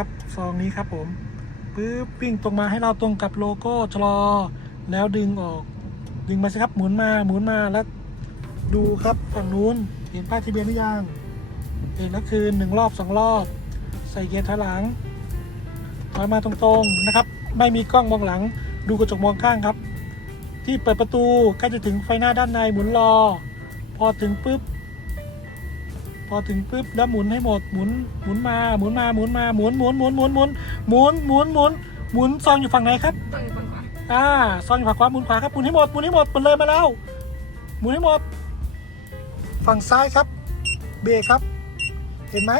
ครับซองนี้ครับผมปึ๊บวิ่งตรงมาให้เราตรงกับโลโก้ชะลอ แล้วดึงออก ดึงมาสิครับหมุนมาหมุนมาแล้วดูครับฝั่งนู้นเห็นป้ายทะเบียนหรือยังเห็นแล้วคือหนึ่งรอบสองรอบ ใส่เกียร์ถอยหลังถอยมาตรงๆนะครับ ไม่มีกล้องมองหลัง ดูกระจกมองข้างครับ ที่เปิดประตูใกล้จะถึงไฟหน้าด้านในหมุนรอ พอถึงปุ๊บ พอถึงปุ๊บแล้วหมุนให้หมดหมุนหมุนมาหมุนมาหมุนมาหมุนหมุนหมุนหมุนหมุนหมุนหมุนหมุนหมุนซองอยู่ฝั่งไหนครับต้องอยู่ฝั่งขวาอ่าซองอยู่ฝั่งขวาหมุนขวาครับหมุนให้หมดหมุนให้หมดมันเลยมาแล้วหมุนให้หมด ฝั่งซ้ายครับเบรกครับ เห็นไหม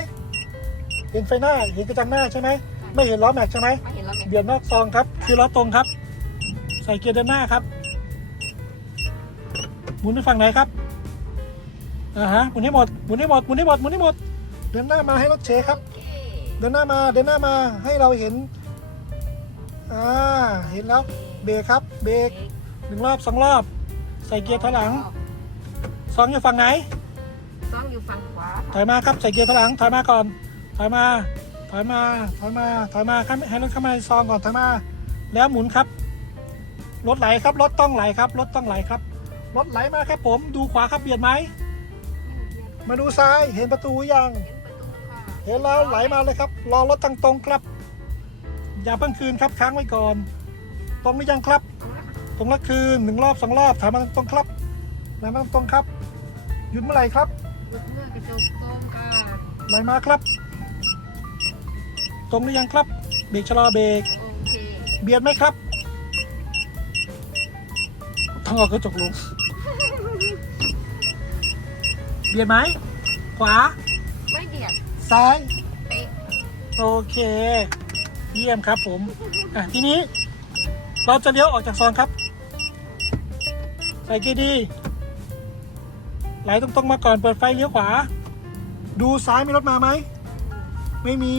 เห็นไฟหน้าเห็นกระจังหน้าใช่ไหมไม่เห็นล้อแม็กซ์ใช่ไหมไม่เห็นแล้วไหมเบียดนอกซองครับ คือล้อตรงครับ ใส่เกียร์เดินหน้าครับ หมุนไปฝั่งไหนครับ อ่าฮะหมุนให้หมดหมุนให้หมดหมุนให้หมดหมุนให้หมด เดินหน้ามาให้รถเชครับโอเคเดินหน้ามาเดินหน้ามาให้เราเห็นอ่าเห็นแล้วเบรกครับ เบรกหนึ่งรอบสองรอบ ใส่เกียร์ถอยหลังซองอยู่ฝั่งไหนต้องอยู่ฝั่งขวาถอยมาครับใส่เกียร์ถอยหลังถอยมาก่อนถอยมาถอยมาถอยมาถอยมาครับให้รถเข้ามาในซองก่อนถอยมา แล้วหมุนครับรถไหลครับรถต้องไหลครับรถต้องไหลครับรถไหลมาครับผมดูขวาครับเบียดไหม มาดูซ้ายเห็นประตูยังเห็นประตูค่ะเห็นแล้วไหลมาเลยครับ รอรถตั้งตรงครับ อย่าเพิ่งคืนครับค้างไว้ก่อน ตรงหรือยังครับเอาละตรงละคืนหนึ่งรอบสองรอบถามมาตรงครับไหลมาตรงครับหยุดเมื่อไหร่ครับหยุดเมื่อกระจกตรงกันไหลมาครับ ตรงหรือยังครับเบรกชะลอเบรกโอเคเบียดไหมครับต้องเอากระจกลง เบียดไหม ขวา ไม่เบียดซ้าย เป๊ะโอเค เยี่ยมครับผม อะ ทีนี้ เราจะเลี้ยวออกจากซองครับ ใส่เกียร์ดี ไหลตรงๆมาก่อนเปิดไฟเลี้ยวขวา ดูซ้ายมีรถมาไหม ไม่มี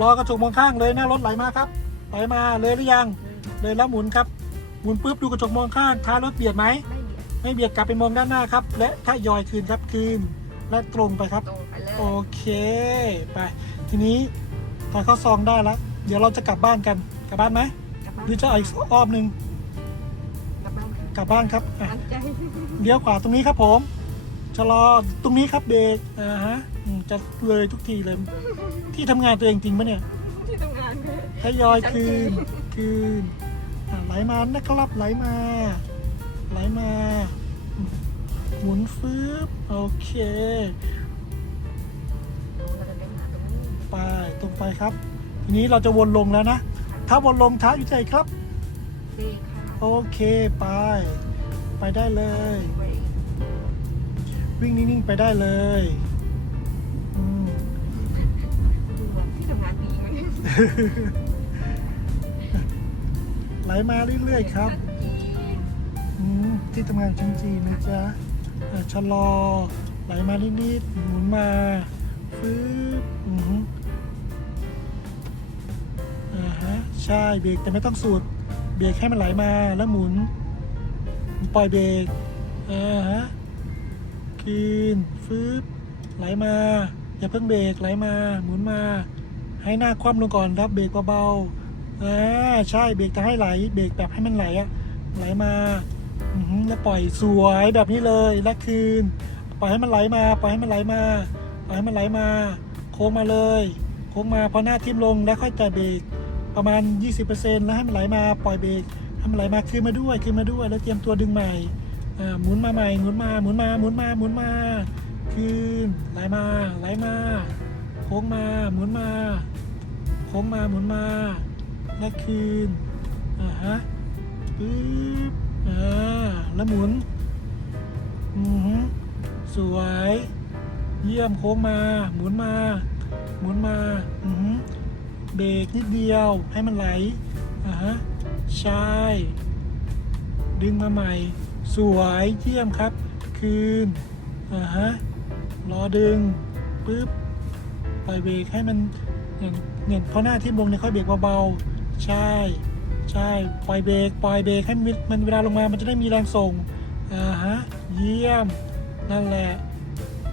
รอกระจกมองข้างเลยหน้ารถไหลมาครับไหลมาเลยหรือยัง เลยแล้วหมุนครับ หมุนปุ๊บดูกระจกมองข้างท้ายรถเบียดไหม ไม่ เบียดไม่เบียดกลับไปมองด้านหน้าครับ และถ้ายอยคืนครับคืนและตรงไปครับ ตรงไปเลยโอเคไป ทีนี้ถอยเข้าซองได้แล้วเดี๋ยวเราจะกลับบ้านกันกลับบ้านไหมกลับบ้านหรือจะเอาอีกรอบหนึ่งกลับบ้านกลับบ้านครับอะตั้งใจเลี้ยวขวาตรงนี้ครับผมชะลอตรงนี้ครับเบรกอ่าฮะอืมจะเลยทุกทีเลย ที่ทำงานตัวเองจริงปะเนี่ย ที่ทำงานเลย ทยอยคืน คืนอะไหลมานะครับไหลมา ไหลมาหมุนฟืบโอเคเราจะเดินหาตรงนี้ไปตรงไปครับ ทีนี้เราจะวนลงแล้วนะ ถ้าวนลงท้าอยู่ใจครับเบรกค่ะโอเคไป ไปได้เลยเบรกวิ่งนิ่งๆไปได้เลยอืมดูว่าที่ทำงานดีไหมไหลมาเรื่อยๆครับอืม ที่ทำงานชั้นจีนนะจ๊ะชะลอ ไหลมานิดๆหมุนมาฟืบอือหืออ่าฮะใช่เบรกแต่ไม่ต้องสูดเบรกให้มันไหลมาแล้วหมุน ปล่อยเบรกอ่าฮะคืนฟืบไหลมาอย่าเพิ่งเบรกไหลมา หมุนมา ให้หน้าคว่ำลงก่อนครับเบรกเบาๆอ่าใช่เบรกจะให้ไหล เบรกแบบให้มันไหลอะไหลมา แล้วปล่อยสวยแบบนี้เลยแล้วคืน ปล่อยให้มันไหลมา ปล่อยให้มันไหลมา ปล่อยให้มันไหลมา โค้งมาเลย โค้งมาพอหน้าทิ่มลงแล้วค่อยแตะเบรกประมาณ 20%แล้วให้มันไหลมา ปล่อยเบรกให้มันไหลมาขึ้นมาด้วยขึ้นมาด้วย แล้วเตรียมตัวดึงใหม่หมุนมาใหม่หมุนมาหมุนมาหมุนมาหมุนมาคืนไหลมาไหลมา โค้งมาหมุนมา โค้งมาหมุนมาและคืนอ่าฮะปึ๊บ อ่าแล้วหมุน อือหือสวย เยี่ยมโค้งมา หมุนมา หมุนมา อือหือเบรกนิดเดียวให้มันไหล อ่าฮะ ใช่ ดึงมาใหม่ สวยเยี่ยมครับ คืน อ่าฮะ รอดึง ปึ๊บ ปล่อยเบรกให้มันอย่างเนี่ยพอหน้าที่มลงเนี่ยค่อยเบรกเบาๆ ใช่ ใช่ ปล่อยเบรก ปล่อยเบรกให้มันมันเวลาลงมา มันจะได้มีแรงส่ง อ่าฮะ เยี่ยม นั่นแหละ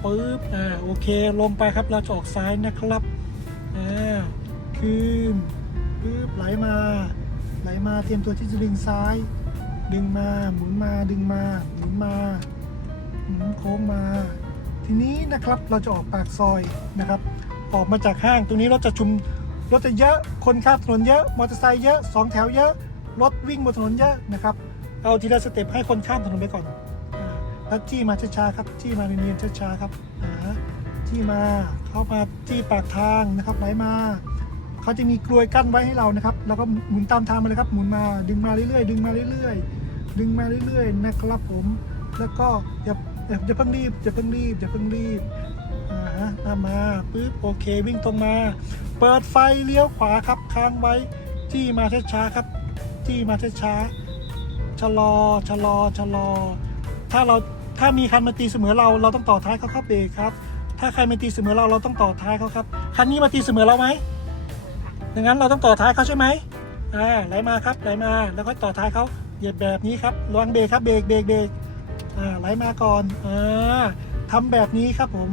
ปึ๊บ อ่า โอเค ลงไปครับ เราจะออกซ้ายนะครับ อ่า คืนปึ๊บ ไหลมา ไหลมา เตรียมตัวที่จะดึงซ้าย ดึงมา หมุนมา ดึงมา หมุนมา หมุนโค้งมา ทีนี้นะครับ เราจะออกปากซอยนะครับ ออกมาจากห้าง ตรงนี้เรถจะชุม รถจะเยอะคนข้ามถนนเยอะมอเตอร์ไซค์เยอะสองแถวเยอะรถวิ่งบนถนนเยอะนะครับเอาทีละสเต็ปให้คนข้ามถนนไปก่อนอแล้วจี้มาช้าๆครับจี้มาเนียนๆช้าๆครับอ่าจี้มาเข้ามาจี้ปากทางนะครับไหลมาเขาจะมีกลวยกั้นไว้ให้เรานะครับแล้วก็หมุนตามทางมาเลยครับหมุนมาดึงมาเรื่อยๆดึงมาเรื่อยๆ ดึงมาเรื่อยๆนะครับผม แล้วก็อย่าอย่าเพิ่งรีบอย่าเพิ่งรีบอย่าเพิ่งรีบ อ่าฮะตามมาปึ๊บโอเควิ่งตรงมา เปิดไฟเลี้ยวขวาครับค้างไว้จี้มาช้าๆครับจี้มาช้าๆชะลอชะลอชะลอ ถ้าเราถ้ามีคันมาตีเสมอเราเราต้องต่อท้ายเขาครับเบรกครับ ถ้าใครมาตีเสมอเราเราต้องต่อท้ายเขาครับคันนี้มาตีเสมอเราไหมดังนั้นเราต้องต่อท้ายเขาใช่ไหมอ่าไหลมาครับไหลมาแล้วก็ต่อท้ายเขาเหยียบแบบนี้ครับระวังเบรกครับเบรกเบรกเบรกอ่าไหลมาก่อนอ่าทำแบบนี้ครับผม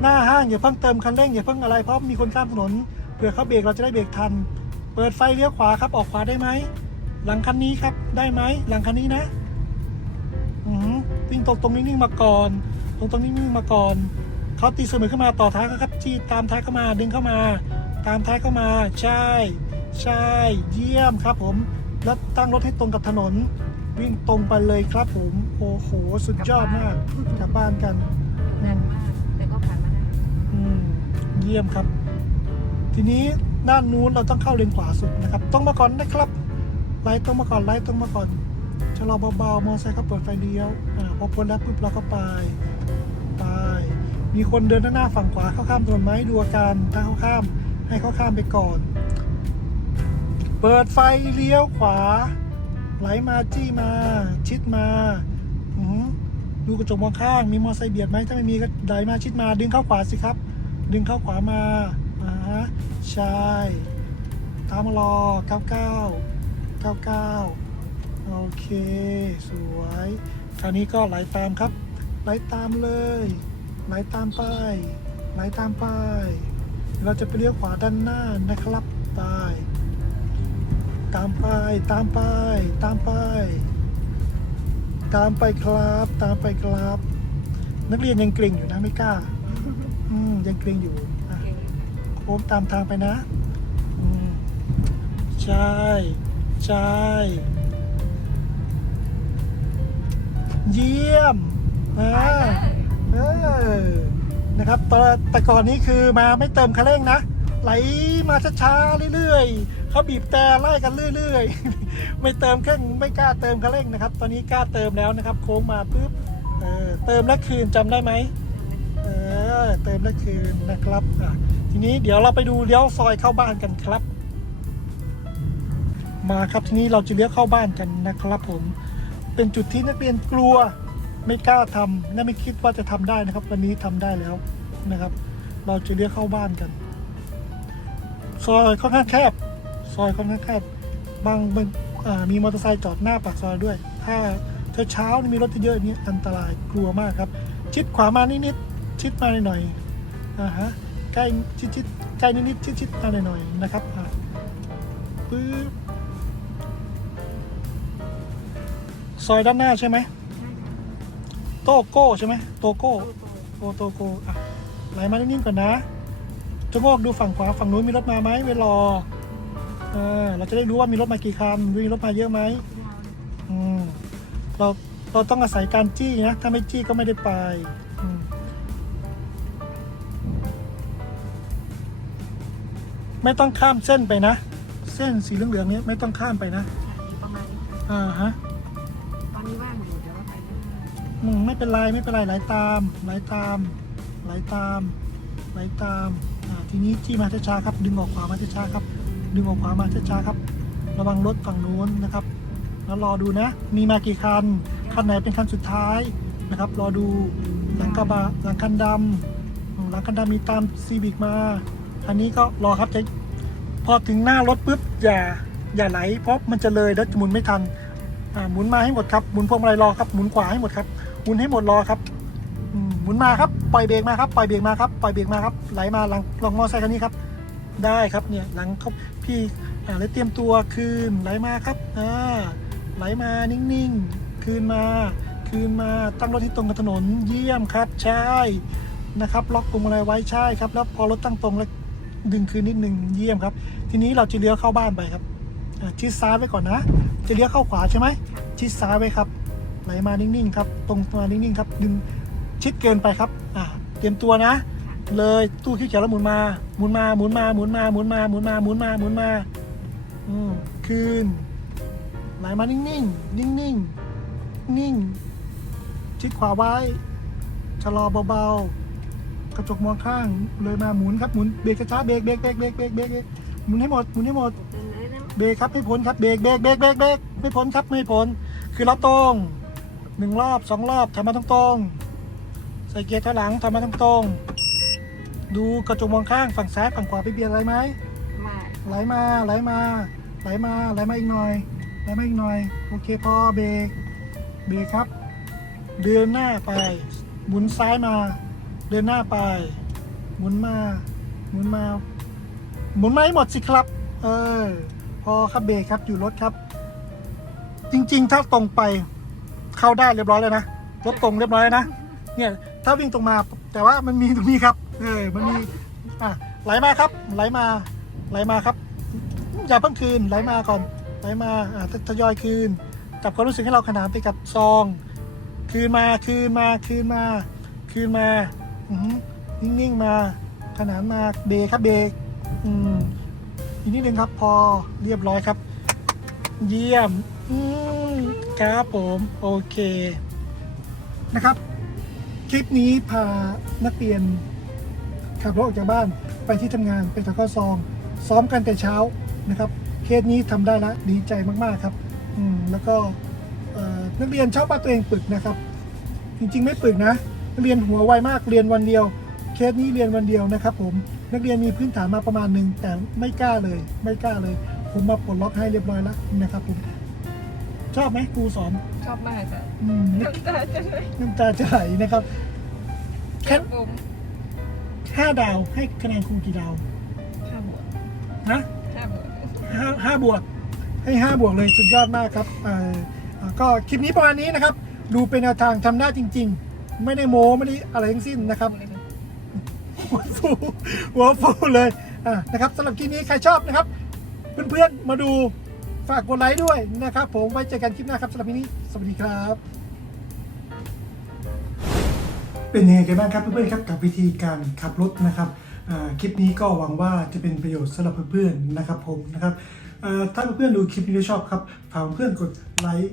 หน้าห้างอย่าเพิ่งเติมคันเร่งอย่าเพิ่งอะไรเพราะมีคนข้ามถนนเผื่อเขาเบรกเราจะได้เบรกทัน เปิดไฟเลี้ยวขวาครับออกขวาได้ไหมหลังคันนี้ครับได้ไหมหลังคันนี้นะอืมวิ่งตรงตรงนิ่งๆมาก่อน ตรงตรงนิ่งๆมาก่อนเขาตีเสมอขึ้นมาต่อท้ายครับจี้ตามท้ายเข้ามาดึงเข้ามา ตามท้ายเข้ามา ใช่ ใช่ เยี่ยมครับผมแล้วตั้งรถให้ตรงกับถนน วิ่งตรงไปเลยครับผม โอ้โห สุดยอดมากกลับบ้านกัน เยี่ยมครับ ทีนี้ด้านนู้นเราต้องเข้าเลนขวาสุดนะครับตรงมาก่อนนะครับไล่ตรงมาก่อนไล่ตรงมาก่อนชะลอเบาๆมอเตอร์ไซค์ก็เปิดไฟเลี้ยวอ่าพอพ้นแล้วปุ๊บเราก็ไปไปมีคนเดินด้านหน้าฝั่งขวาเข้าข้ามถนนไหมดูอาการถ้าเข้าข้ามให้เข้าข้ามไปก่อน เปิดไฟเลี้ยวขวา ไหลมาจี้มา ชิดมาดูกระจกมองข้าง มีมอเตอร์ไซค์เบียดไหมถ้าไม่มีก็ไหลมาชิดมาดึงเข้าขวาสิครับ ดึงเข้าขวามาอ่าฮะใช่ตามมารอ99 99โอเค สวย คราวนี้ก็ไหลตามครับไหลตามเลยไหลตามไปไหลตามไป เราจะไปเลี้ยวขวาด้านหน้านะครับไปตามไปตามไปตามไป ตามไปครับ ตามไปครับ นักเรียนยังเกรงอยู่นะไม่กล้า อืมยังเกรงอยู่อะเก่งโค้งตามทางไปนะอืมใช่ใช่เยี่ยมอ่าไปเลยเออนะครับแต่แต่ก่อนนี้คือมาไม่เติมคันเร่งนะ ไหลมาช้าๆเรื่อยๆเขาบีบแต่ไล่กันเรื่อยๆ ไม่เติมเครื่องไม่กล้าเติมคันเร่งนะครับ ตอนนี้กล้าเติมแล้วนะครับ โค้งมาปุ๊บเออเติมแล้วคืนจำได้ไหมเออ เติมแล้คืนนะครับทีนี้เดี๋ยวเราไปดูเลี้ยวซอยเข้าบ้านกันครับ มาครับทีนี้เราจะเลี้ยวเข้าบ้านกันนะครับผม เป็นจุดที่นักเรียนกลัวไม่กล้าทำและไม่คิดว่าจะทำได้นะครับ วันนี้ทำได้แล้วนะครับ เราจะเลี้ยวเข้าบ้านกัน ซอยค่อนข้างแคบ ซอยค่อนข้างแคบบางบางมีมอเตอร์ไซค์จอดหน้าปากซอยด้วย ถ้าเช้าๆนี่มีรถเยอะๆนี่อันตรายกลัวมากครับ ชิดขวามานิดๆ ชิดมาหน่อยๆอ่าฮะใกล้ชิดชิดๆใกล้นิดๆชิดชิดๆมาหน่อยๆนะครับอะปึ๊บซอยด้านหน้าใช่ไหมโตโก้ใช่ไหมโตโก้โอโตโก้อะไหลมานิ่งๆก่อนนะจะโงกดูฝั่งขวาฝั่งนู้นมีรถมาไหมไม่รอเออเราจะได้รู้ว่ามีรถมากี่คันมีรถมาเยอะไหมอืมเราเราต้องอาศัยการจี้นะ ถ้าไม่จี้ก็ไม่ได้ไป ไม่ต้องข้ามเส้นไปนะ เส้นสีเหลืองๆเนี้ยไม่ต้องข้ามไปนะอยู่ประมาณนี้ค่ะอ่าฮะตอนนี้ว่างอยู่เดี๋ยวเราไปเรื่อยอืมไม่เป็นไรไม่เป็นไรไหลตามไหลตามไหลตามไหลตามอ่าทีนี้จี้มาช้าๆครับ ดึงออกขวามาช้าๆครับ ดึงออกขวามาช้าๆครับ ระวังรถฝั่งนู้นนะครับ แล้วรอดูนะ มีมากี่คันคันไหนเป็นคันสุดท้ายนะครับ รอดูหลังกระบะหลังคันดำอืมหลังคันดำมีตามซีบิกมา อันนี้ก็รอครับจะพอถึงหน้ารถปุ๊บอย่าอย่าไหลเพราะมันจะเลยแล้วจะหมุนไม่ทันหมุนมาให้หมดครับหมุนพวงมาลัยรอครับหมุนขวาให้หมดครับหมุนให้หมดรอครับหมุนมาครับปล่อยเบรกมาครับปล่อยเบรกมาครับปล่อยเบรกมาครับไหลมาหลังลองมอไซค์คันนี้ครับ ได้ครับเนี่ยหลังเขาพี่อ่าแล้วเตรียมตัวคืนไหลมาครับอ่าไหลมานิ่งๆ คืนมา คืนมาตั้งรถที่ตรงกับถนนเยี่ยมครับใช่นะครับ ล็อกพวงมาลัยไว้ใช่ครับ แล้วพอรถตั้งตรงแล้ว ดึงคืนนิดหนึ่งเยี่ยมครับ ทีนี้เราจะเลี้ยวเข้าบ้านไปครับชิดซ้ายไว้ก่อนนะ จะเลี้ยวเข้าขวาใช่ไหมชิดซ้ายไว้ครับ ไหลมานิ่งๆครับ ตรงมานิ่งๆครับ ดึงชิดเกินไปครับอ่าเตรียมตัวนะ เลยตู้ขี้เขียวแล้วหมุนมาหมุนมาหมุนมาหมุนมาหมุนมาหมุนมาหมุนมาหมุนมาอืมคืนไหลมานิ่งๆนิ่งๆนิ่งชิดขวาไว้ชะลอเบาๆ ระจกมองข้างเลยมาหมุนครับหมุนเบรกช้าๆเบรกเบรกเบรกเบรกเบรกเบรกหมุนให้หมดหมุนให้หมดเบรกครับไม่พ้นครับเบรกเบรกเบรกเบรกเบรกไม่พ้นครับไม่พ้นคือเราตรงหนึ่งรอบสองรอบทำมาตรงตรงใส่เกียร์ถอยหลังทำมาตรงตรงดูกระจกมองข้างฝั่งซ้ายฝั่งขวาไปเบียดอะไรไหมไม่ไหลมาไหลมาไหลมาไหลมาอีกหน่อยไหลมาอีกหน่อยโอเคพอเบรกเบรกครับ เดินหน้าไปหมุนซ้ายมา เดินหน้าไป หมุนมาหมุนมาหมุนมาให้หมดสิครับ เออ พอครับเบรกครับอยู่รถครับ จริง ๆ ถ้าตรงไปเข้าได้เรียบร้อยแล้วนะรถตรงเรียบร้อยนะเนี่ยถ้าวิ่งตรงมาแต่ว่ามันมีตรงนี้ครับ เออมันมีอะไหลมาครับไหลมาไหลมาครับอย่าเพิ่งคืนไหลมาก่อนไหลมาอ่าทยอยคืนกับความรู้สึกให้เราขนานไปกับซอง คืนมาคืนมาคืนมา คืนมา นิ่งๆมาขนานมาเบรกครับเบรกอืมอีกนิดนึงครับพอเรียบร้อยครับ เยี่ยมอืมครับผมโอเคนะครับ คลิปนี้พานักเรียนขับรถออกจากบ้านไปที่ทำงานไปถอดข้อซอง ซ้อมกันแต่เช้านะครับเคสนี้ทำได้ละดีใจมากๆครับอืมแล้วก็นักเรียนชอบว่าตัวเองปึกนะครับ จริงๆไม่ปึกนะ เรียนหัวไวมากเรียนวันเดียว เคสนี้เรียนวันเดียวนะครับผมนักเรียนมีพื้นฐานมาประมาณหนึ่งแต่ไม่กล้าเลย ไม่กล้าเลย ผมมาปลดล็อกให้เรียบร้อยแล้วนะครับผมชอบไหมครูสอนชอบมากค่ะอืมนึกน้ำตาจะไหลน้ำตาจะไหลนะครับแค่ผมห้าดาวให้คะแนนครูกี่ดาวห้าบวกนะห้าบวกห้าห้าบวกให้ห้าบวกเลยสุดยอดมากครับเอ่อเอ่อก็คลิปนี้ประมาณนี้นะครับ ดูเป็นแนวทางทำได้จริง ๆ ไม่ได้โม้ไม่ได้อะไรทั้งสิ้นนะครับหัวฟูหัวฟูเลยอะนะครับสำหรับคลิปนี้ใครชอบนะครับ เพื่อนๆมาดูฝากกดไลค์ด้วยนะครับ ผมไว้เจอกันคลิปหน้าครับสำหรับคลิปนี้สวัสดีครับ เป็นยังไงกันบ้างครับเพื่อนๆครับกับวิธีการขับรถนะครับคลิปนี้ก็หวังว่าจะเป็นประโยชน์สำหรับเพื่อนๆนะครับผมนะครับถ้าเพื่อนๆดูคลิปนี้แล้วชอบครับฝากเพื่อนกดไลค์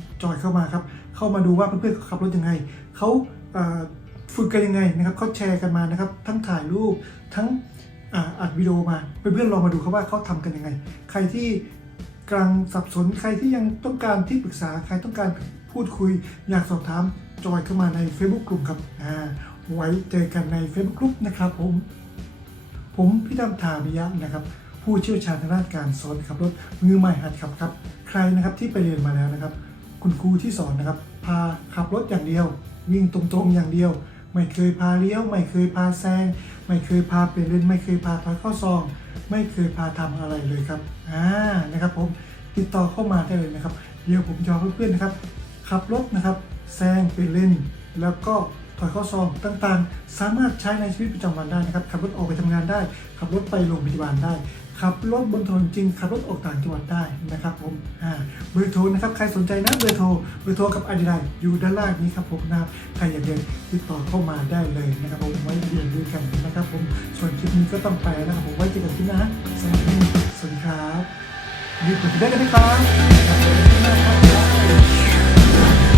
จอยเข้ามาครับ เข้ามาดูว่าเพื่อนๆเขาขับรถยังไงเขาฝึกกันยังไงนะครับเขาแชร์กันมานะครับ ทั้งถ่ายรูปทั้งอัดวิดีโอมาเพื่อนๆลองมาดูครับว่าเขาทำกันยังไง ใครที่กำลังสับสนใครที่ยังต้องการที่ปรึกษาใครต้องการพูดคุย อยากสอบถามจอยเข้ามาใน Facebook กลุ่มครับไว้เจอกันใน Facebook กลุ่มนะครับผม ผมพี่ดำธามิยะนะครับ ผู้เชี่ยวชาญทางด้านการสอนขับรถมือใหม่หัดขับครับ ใครนะครับที่ไปเรียนมาแล้วนะครับ คุณครูที่สอนนะครับ พาขับรถอย่างเดียว วิ่งตรงๆอย่างเดียว ไม่เคยพาเลี้ยว ไม่เคยพาแซง ไม่เคยพาเปลี่ยนเลนไม่เคยพาถอยเข้าซอง ไม่เคยพาทำอะไรเลยครับอ่านะครับผมติดต่อเข้ามาได้เลยนะครับ เดี๋ยวผมจะเอเพื่อนๆนะครับ ขับรถนะครับแซงเป็นเลนแล้วก็ถอยเข้าซองต่างๆ สามารถใช้ในชีวิตประจำวันได้นะครับ ขับรถออกไปทำงานได้ ขับรถไปโรงพยาบาลได้ ขับรถบนถนนจริงขับรถออกต่างจังหวัดได้นะครับผมเบอร์โทรนะครับใครสนใจนะเบอร์โทรเบอร์โทรกับอดีไลอยู่ด้านล่างนี้ครับผมนะใครอยากเรียนติดต่อเข้ามาได้เลยนะครับผมไว้เรียนด้วยกันนะครับผมส่วนคลิปนี้ก็ต้องไปแล้วครับผมไว้เจอกันคลิปหน้าสวัสดีสวัสดีครับรีบกดติดได้กันนะครับขอบคุณมครับ